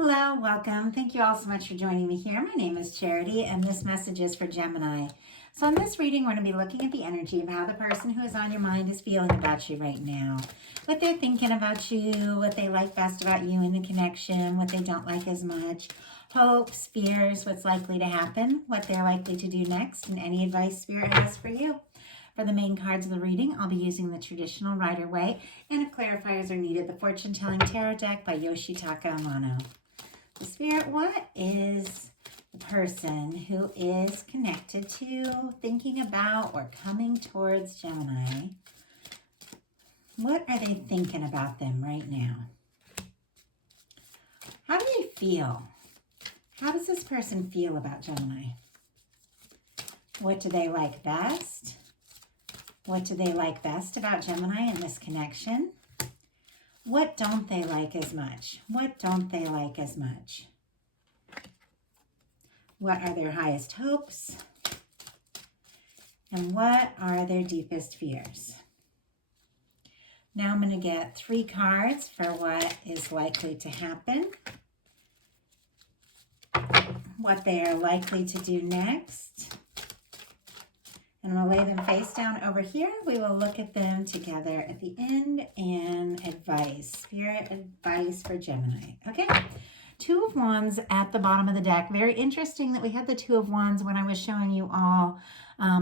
Hello, welcome. Thank you all so much for joining me here. My name is Charity, and this message is for Gemini. So in this reading, we're going to be looking at the energy of how the person who is on your mind is feeling about you right now. What they're thinking about you, what they like best about you in the connection, what they don't like as much, hopes, fears, what's likely to happen, what they're likely to do next, and any advice Spirit has for you. For the main cards of the reading, I'll be using the traditional Rider-Waite, and if clarifiers are needed, the Fortune Telling Tarot deck by Yoshitaka Amano. Spirit, what is the person who is connected to, thinking about, or coming towards Gemini? What are they thinking about them right now? How do they feel? How does this person feel about Gemini? What do they like best? What do they like best about Gemini in this connection? What don't they like as much? What don't they like as much? What are their highest hopes? And what are their deepest fears? Now I'm going to get 3 cards for what is likely to happen, what they are likely to do next. And I'm going to lay them face down over here. We will look at them together at the end and advice, Spirit advice for Gemini. Okay, 2 of Wands at the bottom of the deck. Very interesting that we had the 2 of Wands when I was showing you all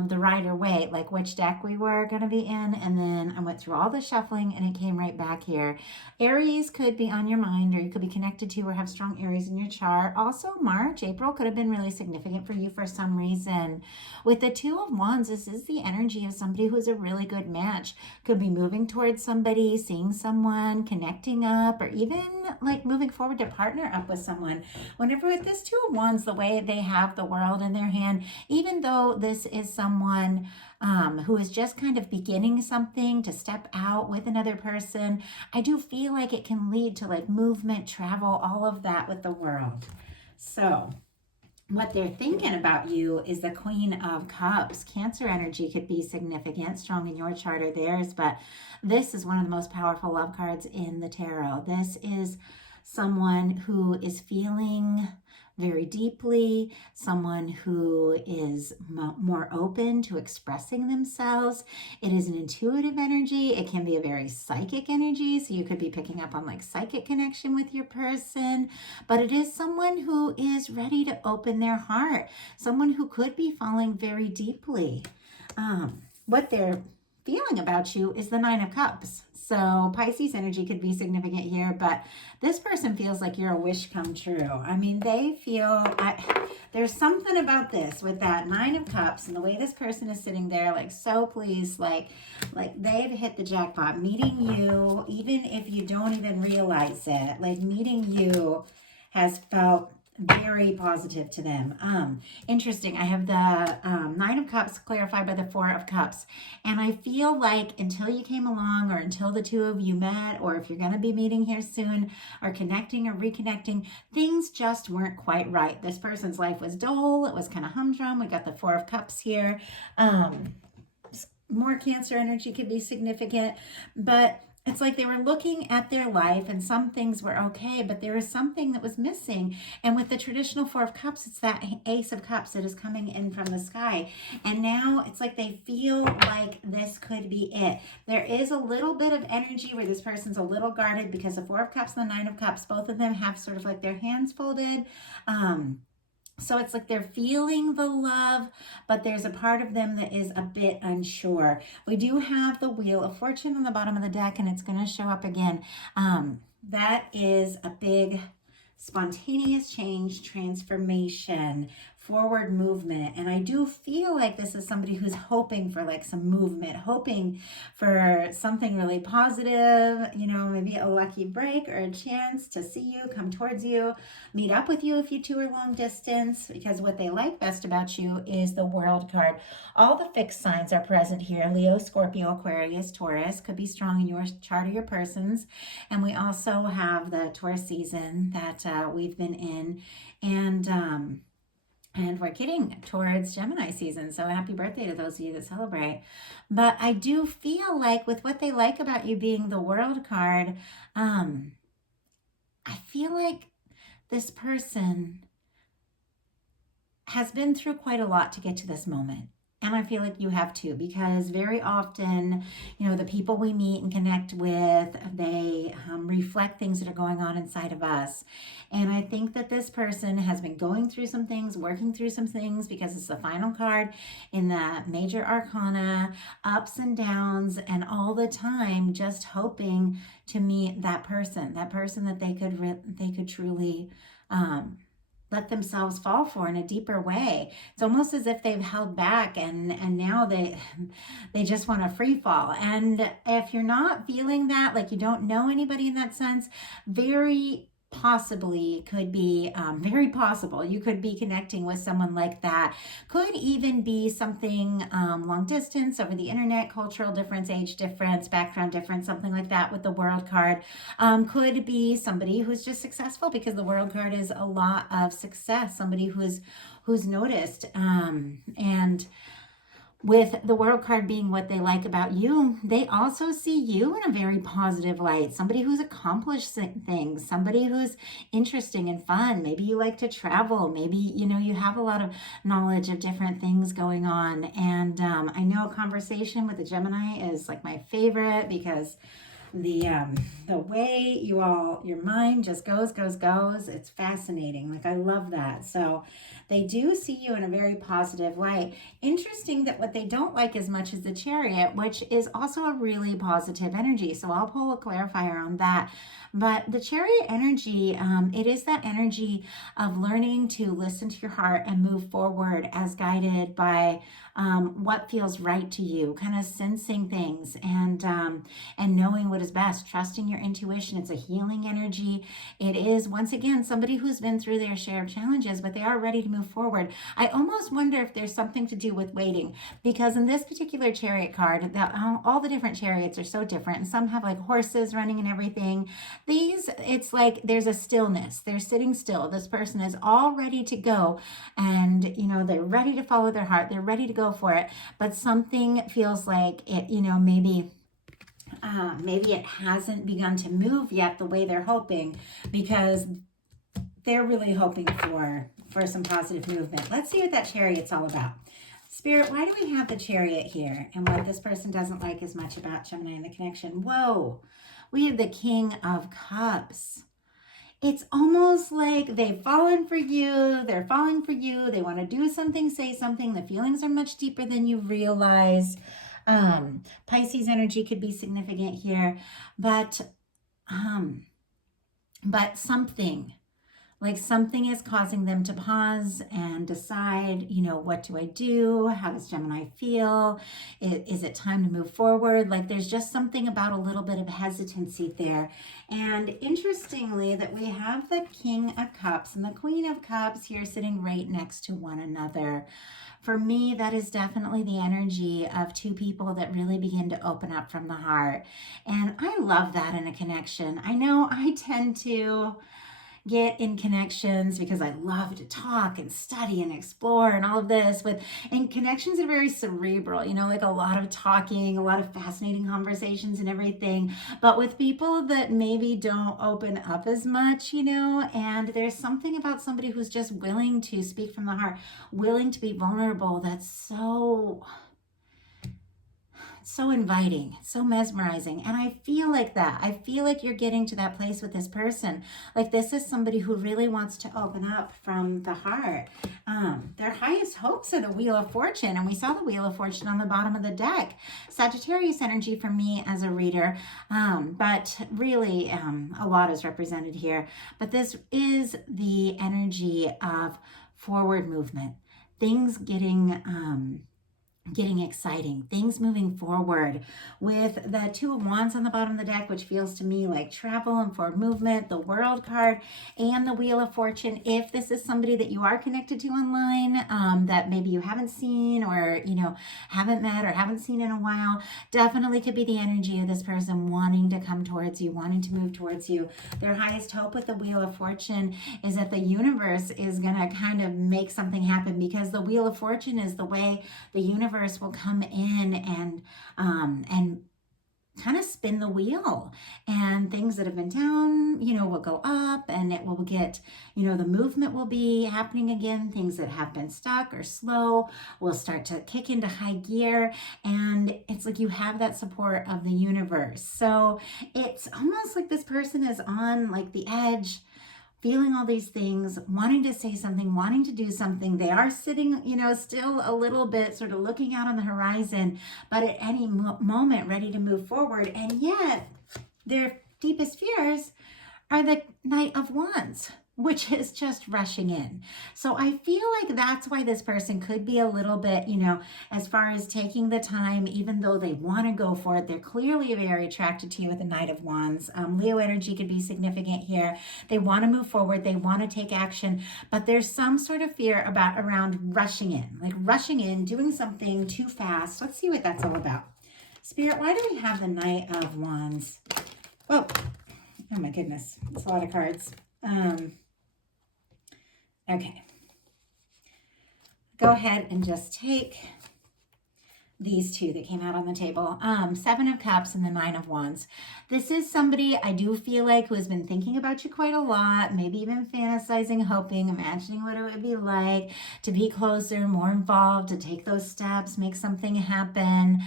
the Rider-Waite, like which deck we were going to be in. And then I went through all the shuffling and it came right back here. Aries could be on your mind, or you could be connected to or have strong Aries in your chart. Also, March, April could have been really significant for you for some reason. With the 2 of Wands, this is the energy of somebody who's a really good match. Could be moving towards somebody, seeing someone, connecting up, or even like moving forward to partner up with someone. Whenever with this 2 of Wands, the way they have the world in their hand, even though this is someone who is just kind of beginning something to step out with another person, I do feel like it can lead to like movement, travel, all of that with the world. So what they're thinking about you is the Queen of Cups. Cancer energy could be significant, strong in your chart or theirs, but this is one of the most powerful love cards in the tarot. This is someone who is feeling very deeply, someone who is more open to expressing themselves. It is an intuitive energy. It can be a very psychic energy, so you could be picking up on like psychic connection with your person, but it is someone who is ready to open their heart, someone who could be falling very deeply. What they're feeling about you is the 9 of Cups. So Pisces energy could be significant here, but this person feels like you're a wish come true. I mean, they feel, there's something about this with that 9 of Cups and the way this person is sitting there, like so pleased, like they've hit the jackpot. Meeting you, even if you don't even realize it, like meeting you has felt very positive to them. Interesting. I have the 9 of Cups clarified by the 4 of Cups. And I feel like until you came along, or until the 2 of you met, or if you're going to be meeting here soon, or connecting or reconnecting, things just weren't quite right. This person's life was dull. It was kind of humdrum. We got the 4 of Cups here. More Cancer energy could be significant, but it's like they were looking at their life and some things were okay, but there was something that was missing. And with the traditional 4 of Cups, it's that Ace of Cups that is coming in from the sky. And now it's like they feel like this could be it. There is a little bit of energy where this person's a little guarded because the 4 of Cups and the 9 of Cups, both of them have sort of like their hands folded. So it's like they're feeling the love, but there's a part of them that is a bit unsure. We do have the Wheel of Fortune on the bottom of the deck, and it's going to show up again. That is a big spontaneous change, transformation, forward movement. And I do feel like this is somebody who's hoping for like some movement, hoping for something really positive, you know, maybe a lucky break or a chance to see you, come towards you, meet up with you if you 2 are long distance, because what they like best about you is the World card. All the fixed signs are present here. Leo, Scorpio, Aquarius, Taurus could be strong in your chart or your person's. And we also have the Taurus season that we've been in. And we're getting towards Gemini season, so happy birthday to those of you that celebrate. But I do feel like with what they like about you being the World card, I feel like this person has been through quite a lot to get to this moment. And I feel like you have too, because very often, the people we meet and connect with, they reflect things that are going on inside of us. And I think that this person has been going through some things, working through some things, because it's the final card in the major arcana, ups and downs, and all the time just hoping to meet that person that they could truly let themselves fall for in a deeper way. It's almost as if they've held back and now they just want to free fall. And if you're not feeling that, like you don't know anybody in that sense, very possibly could be very possible you could be connecting with someone like that. Could even be something long distance, over the internet, cultural difference, age difference, background difference, something like that with the world card. Could be somebody who's just successful, because the world card is a lot of success, somebody who's noticed, and with the world card being what they like about you, they also see you in a very positive light. Somebody who's accomplished things, somebody who's interesting and fun. Maybe you like to travel. Maybe, you have a lot of knowledge of different things going on. And I know a conversation with a Gemini is like my favorite, because the way your mind just goes, it's fascinating. Like, I love that. So they do see you in a very positive light. Interesting that what they don't like as much is the Chariot, which is also a really positive energy. So I'll pull a clarifier on that. But the Chariot energy, it is that energy of learning to listen to your heart and move forward as guided by what feels right to you, kind of sensing things and knowing what is best, trusting your intuition. It's a healing energy. It is, once again, somebody who's been through their share of challenges, but they are ready to move forward. I almost wonder if there's something to do with waiting, because in this particular Chariot card, all the different chariots are so different, and some have like horses running and everything. These, it's like there's a stillness. They're sitting still. This person is all ready to go, and they're ready to follow their heart. They're ready to go for it, but something feels like it, maybe it hasn't begun to move yet the way they're hoping, because they're really hoping for some positive movement. Let's see what that Chariot's all about. Spirit, why do we have the Chariot here, and what this person doesn't like as much about Gemini and the connection? Whoa, we have the King of Cups. It's almost like they've fallen for you. They're falling for you. They want to do something, say something. The feelings are much deeper than you realize. Pisces energy could be significant here, but something is causing them to pause and decide, what do I do? How does Gemini feel? Is it time to move forward? Like, there's just something about a little bit of hesitancy there. And interestingly, that we have the King of Cups and the Queen of Cups here sitting right next to one another. For me, that is definitely the energy of two people that really begin to open up from the heart. And I love that in a connection. I know I tend to get in connections because I love to talk and study and explore and all of this, and connections are very cerebral, like a lot of talking, a lot of fascinating conversations and everything, but with people that maybe don't open up as much, and there's something about somebody who's just willing to speak from the heart, willing to be vulnerable, that's so inviting, so mesmerizing. And I feel like that. I feel like you're getting to that place with this person. Like, this is somebody who really wants to open up from the heart. Their highest hopes are the Wheel of Fortune. And we saw the Wheel of Fortune on the bottom of the deck. Sagittarius energy for me as a reader. But really, a lot is represented here. But this is the energy of forward movement. Things getting exciting, things moving forward, with the Two of Wands on the bottom of the deck, which feels to me like travel and forward movement, the World card, and the Wheel of Fortune. If this is somebody that you are connected to online, that maybe you haven't seen, or haven't met or haven't seen in a while, definitely could be the energy of this person wanting to come towards you, wanting to move towards you. Their highest hope with the Wheel of Fortune is that the universe is gonna kind of make something happen, because the Wheel of Fortune is the way the universe will come in and kind of spin the wheel, and things that have been down, will go up, and it will get, the movement will be happening again. Things that have been stuck or slow will start to kick into high gear, and it's like you have that support of the universe. So it's almost like this person is on like the edge, feeling all these things, wanting to say something, wanting to do something. They are sitting, still a little bit sort of looking out on the horizon, but at any moment ready to move forward. And yet their deepest fears are the Knight of Wands, which is just rushing in. So I feel like that's why this person could be a little bit, as far as taking the time, even though they want to go for it, they're clearly very attracted to you with the Knight of Wands. Leo energy could be significant here. They want to move forward. They want to take action, but there's some sort of fear around rushing in, like rushing in, doing something too fast. Let's see what that's all about. Spirit, why do we have the Knight of Wands? Oh my goodness. It's a lot of cards. Okay. Go ahead and just take these two that came out on the table. Seven of Cups and the Nine of Wands. This is somebody I do feel like who has been thinking about you quite a lot, maybe even fantasizing, hoping, imagining what it would be like to be closer, more involved, to take those steps, make something happen.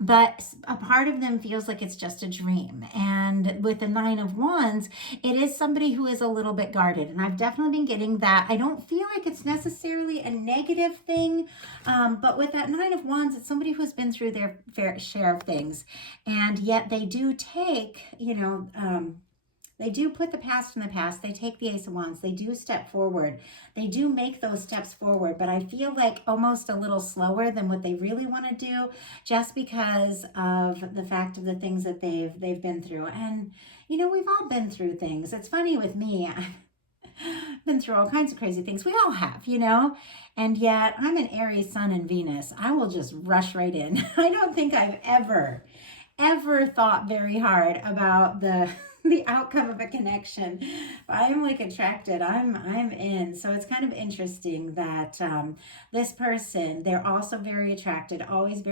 But a part of them feels like it's just a dream. And with the Nine of Wands, it is somebody who is a little bit guarded. And I've definitely been getting that. I don't feel like it's necessarily a negative thing, but with that Nine of Wands, it's somebody who's been through their fair share of things, and yet they do take, they do put the past in the past. They take the Ace of Wands. They do step forward. They do make those steps forward, but I feel like almost a little slower than what they really want to do, just because of the fact of the things that they've been through. And we've all been through things. It's funny with me. Been through all kinds of crazy things. We all have, and yet I'm an Aries sun and Venus. I will just rush right in. I don't think I've ever thought very hard about the outcome of a connection. I'm like attracted. I'm in. So it's kind of interesting that this person, they're also very attracted, always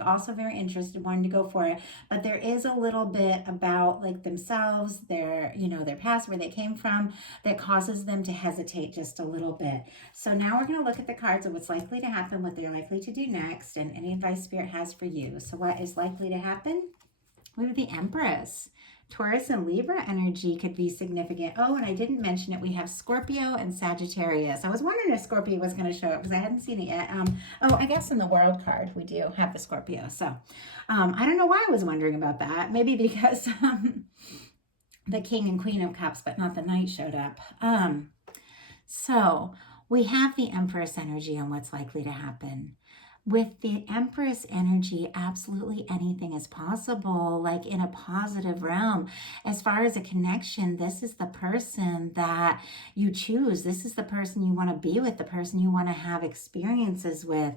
also very interested, wanting to go for it. But there is a little bit about like themselves, their past, where they came from, that causes them to hesitate just a little bit. So now we're going to look at the cards of what's likely to happen, what they're likely to do next, and any advice Spirit has for you. So what is likely to happen? We have the Empress. Taurus and Libra energy could be significant. Oh, and I didn't mention it. We have Scorpio and Sagittarius. I was wondering if Scorpio was going to show up because I hadn't seen it yet. I guess in the World card, we do have the Scorpio. So I don't know why I was wondering about that. Maybe because the King and Queen of Cups, but not the Knight showed up. So we have the Empress energy on what's likely to happen. With the Empress energy, absolutely anything is possible, like in a positive realm. As far as a connection, this is the person that you choose. This is the person you want to be with, the person you want to have experiences with.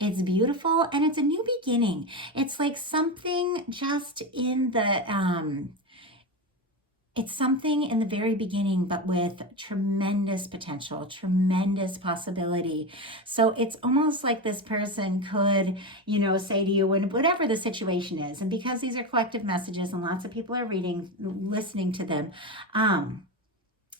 It's beautiful, and it's a new beginning. It's like something just in the... It's something in the very beginning, but with tremendous potential, tremendous possibility. So it's almost like this person could, say to you, when whatever the situation is, and because these are collective messages and lots of people are listening to them,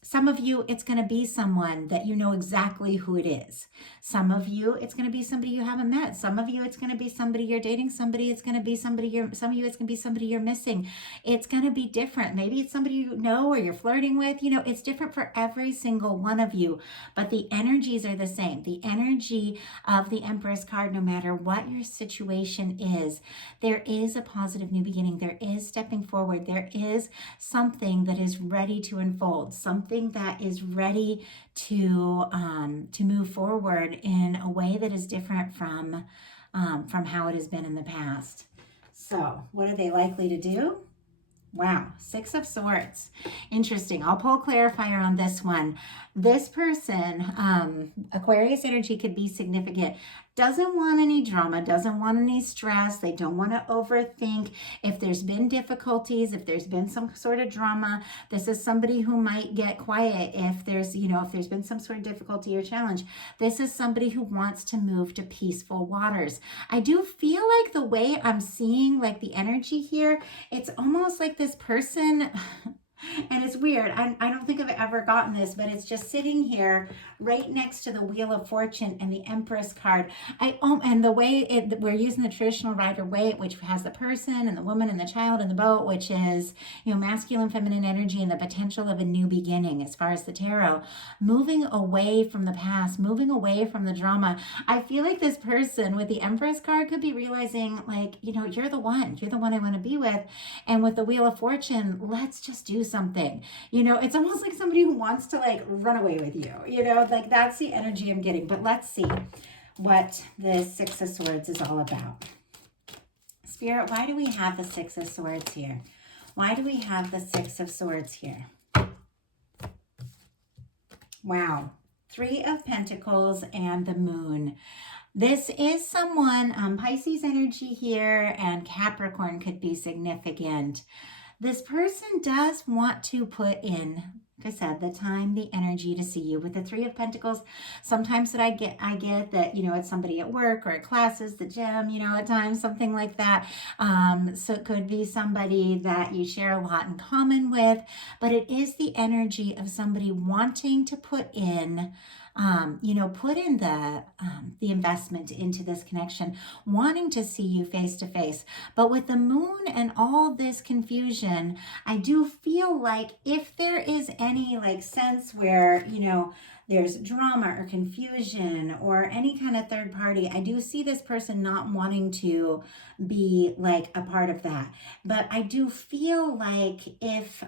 some of you, it's going to be someone that you know exactly who it is. Some of you, it's going to be somebody you haven't met. Some of you, it's going to be somebody you're dating. Somebody, it's going to be somebody some of you, it's going to be somebody you're missing. It's going to be different. Maybe it's somebody you know or you're flirting with. It's different for every single one of you, but the energies are the same. The energy of the Empress card, no matter what your situation is, there is a positive new beginning. There is stepping forward. There is something that is ready to unfold, something that is ready to move forward in a way that is different from how it has been in the past. So what are they likely to do? Wow, Six of Swords. Interesting. I'll pull a clarifier on this one. This person, Aquarius energy could be significant. doesn't want any drama, doesn't want any stress. They don't want to overthink. If there's been difficulties, if there's been some sort of drama, this is somebody who might get quiet. If there's, if there's been some sort of difficulty or challenge, this is somebody who wants to move to peaceful waters. I do feel like the way I'm seeing like the energy here, it's almost like this person, and it's weird. I don't think I've ever gotten this, but it's just sitting here right next to the Wheel of Fortune and the Empress card. And the way we're using the traditional Rider-Waite, which has the person and the woman and the child and the boat, which is, masculine, feminine energy and the potential of a new beginning as far as the tarot, moving away from the past, moving away from the drama. I feel like this person with the Empress card could be realizing like, you're the one I want to be with. And with the Wheel of Fortune, let's just do something. It's almost like somebody who wants to like run away with you, like that's the energy I'm getting. But let's see what the Six of Swords is all about. Spirit, why do we have the Six of Swords here? Why do we have the Six of Swords here? Wow. Three of Pentacles and the Moon. This is someone, Pisces energy here, and Capricorn could be significant. This person does want to put in, like I said, the time, the energy to see you. With the Three of Pentacles, sometimes that I get that, it's somebody at work or at classes, the gym, at times, something like that. So it could be somebody that you share a lot in common with, but it is the energy of somebody wanting to put in the investment into this connection, wanting to see you face to face. But with the Moon and all this confusion, I do feel like if there is any like sense where, there's drama or confusion or any kind of third party, I do see this person not wanting to be like a part of that. But I do feel like if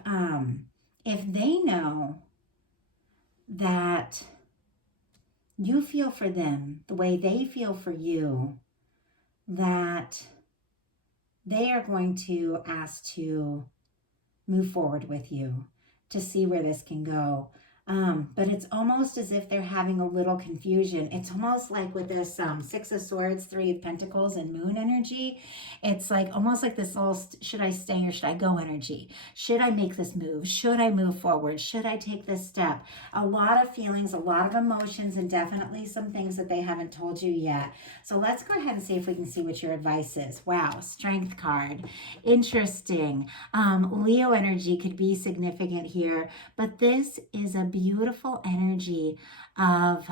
they know that you feel for them the way they feel for you, that they are going to ask to move forward with you to see where this can go. But it's almost as if they're having a little confusion. It's almost like with this Six of Swords, Three of Pentacles, and Moon energy, it's like almost like this little should I stay or should I go energy. Should I make this move? Should I move forward? Should I take this step? A lot of feelings, a lot of emotions, and definitely some things that they haven't told you yet. So let's go ahead and see if we can see what your advice is. Wow, Strength card. Interesting. Leo energy could be significant here, but this is a beautiful energy of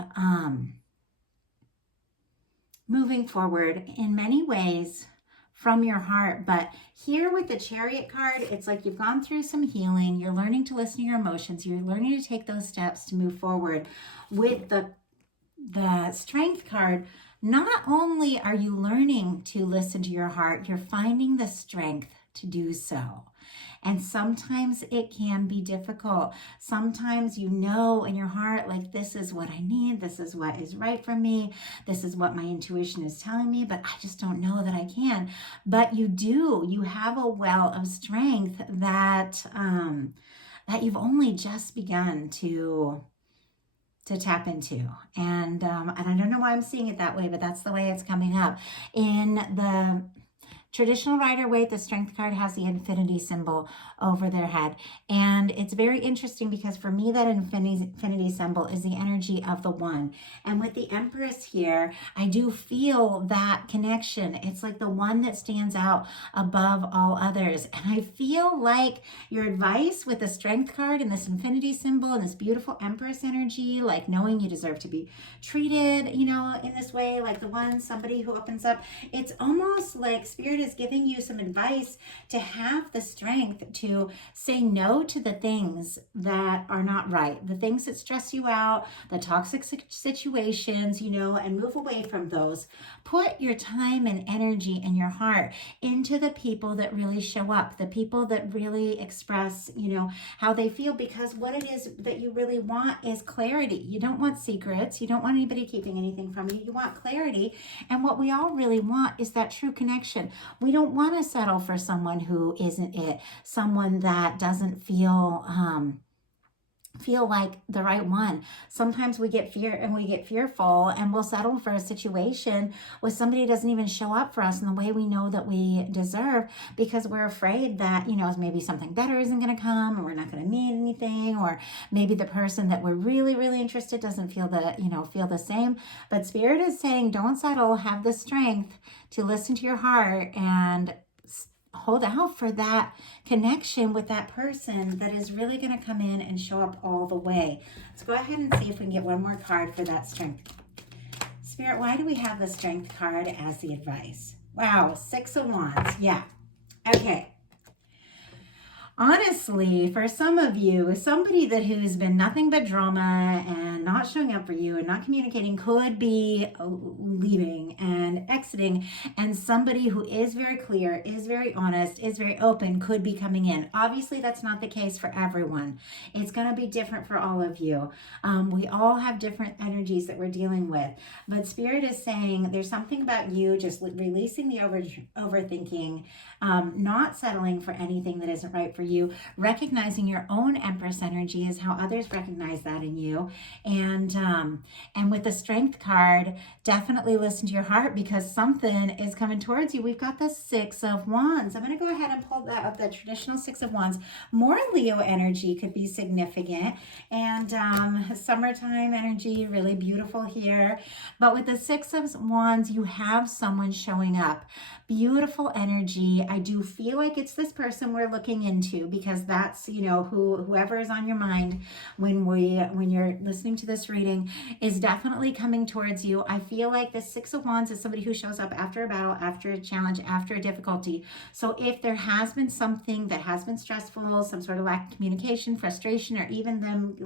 moving forward in many ways from your heart. But here with the Chariot card, it's like you've gone through some healing. You're learning to listen to your emotions. You're learning to take those steps to move forward. With the Strength card, not only are you learning to listen to your heart, you're finding the strength to do so. And sometimes it can be difficult. Sometimes in your heart, like, this is what I need. This is what is right for me. This is what my intuition is telling me, but I just don't know that I can. But you do. You have a well of strength that you've only just begun to tap into. And I don't know why I'm seeing it that way, but that's the way it's coming up. In the traditional Rider-Waite, the Strength card has the infinity symbol over their head. And it's very interesting because for me, that infinity symbol is the energy of the one. And with the Empress here, I do feel that connection. It's like the one that stands out above all others. And I feel like your advice with the Strength card and this infinity symbol and this beautiful Empress energy, like knowing you deserve to be treated, in this way, like somebody who opens up, it's almost like Spirit is giving you some advice to have the strength to say no to the things that are not right, the things that stress you out, the toxic situations, and move away from those. Put your time and energy and your heart into the people that really show up, the people that really express, how they feel, because what it is that you really want is clarity. You don't want secrets. You don't want anybody keeping anything from you. You want clarity. And what we all really want is that true connection. We don't want to settle for someone who isn't it, someone that doesn't feel feel like the right one. Sometimes we get fearful, and we'll settle for a situation where somebody doesn't even show up for us in the way we know that we deserve, because we're afraid that, maybe something better isn't going to come, or we're not going to need anything, or maybe the person that we're really, really interested doesn't feel the same. But Spirit is saying, don't settle, have the strength to listen to your heart and hold out for that connection with that person that is really going to come in and show up all the way. Let's go ahead and see if we can get one more card for that strength. Spirit, why do we have the strength card as the advice? Wow, 6 of Wands. Yeah. Okay. Honestly, for some of you, somebody who's been nothing but drama and not showing up for you and not communicating could be leaving and exiting, and somebody who is very clear, is very honest, is very open could be coming in. Obviously, that's not the case for everyone. It's going to be different for all of you. We all have different energies that we're dealing with, but Spirit is saying there's something about you just releasing the overthinking, not settling for anything that isn't right for you, recognizing your own Empress energy is how others recognize that in you. And with the Strength card, definitely listen to your heart, because something is coming towards you. We've got the 6 of Wands. I'm going to go ahead and pull that up, the traditional 6 of Wands. More Leo energy could be significant, and summertime energy, really beautiful here. But with the 6 of Wands, you have someone showing up. Beautiful energy. I do feel like it's this person we're looking into, because that's, whoever is on your mind when you're listening to this reading is definitely coming towards you. I feel like the 6 of Wands is somebody who shows up after a battle, after a challenge, after a difficulty. So if there has been something that has been stressful, some sort of lack of communication, frustration, or even them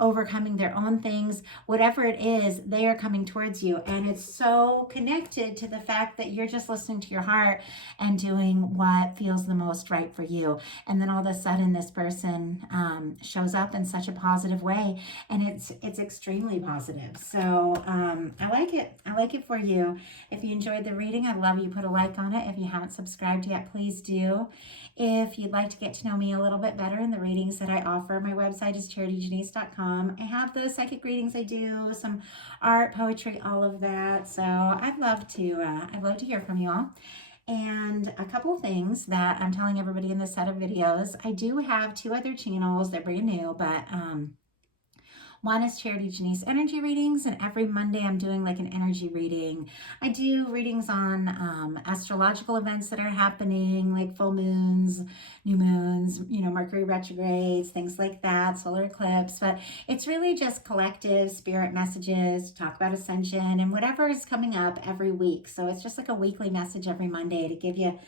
overcoming their own things, whatever it is, they are coming towards you. And it's so connected to the fact that you're just listening to your heart and doing what feels the most right for you. And then all of a sudden this person shows up in such a positive way, and it's extremely positive. So I like it for you. If you enjoyed the reading, I'd love you put a like on it. If you haven't subscribed yet, please do. If you'd like to get to know me a little bit better in the readings that I offer, my website is charityjanice.com. I have the psychic readings I do, some art, poetry, all of that. So I'd love to hear from you all. And a couple of things that I'm telling everybody in this set of videos. I do have 2 other channels. They're brand new, but one is Charity Janice energy readings, and every Monday I'm doing like an energy reading. I do readings on astrological events that are happening, like full moons, new moons, Mercury retrogrades, things like that, solar eclipse. But it's really just collective spirit messages, talk about ascension and whatever is coming up every week. So it's just like a weekly message every Monday to give you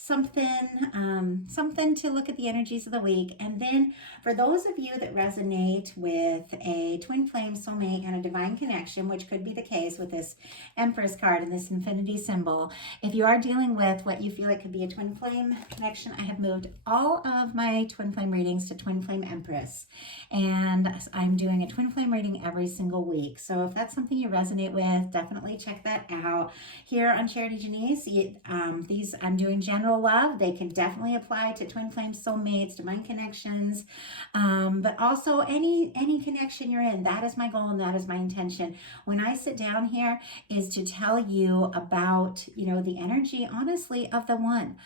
something to look at the energies of the week. And then for those of you that resonate with a twin flame, soulmate, and a divine connection, which could be the case with this Empress card and this infinity symbol, if you are dealing with what you feel like could be a twin flame connection, I have moved all of my twin flame readings to twin flame Empress, and I'm doing a twin flame reading every single week. So if that's something you resonate with, definitely check that out. Here on Charity Janice, these I'm doing general love. They can definitely apply to twin flame, soulmates, divine connections, but also any connection you're in. That is my goal, and that is my intention when I sit down here, is to tell you about the energy, honestly, of the one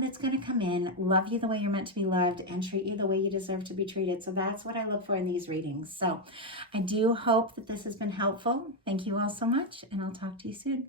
that's going to come in, love you the way you're meant to be loved, and treat you the way you deserve to be treated. So that's what I look for in these readings. So I do hope that this has been helpful. Thank you all so much, and I'll talk to you soon.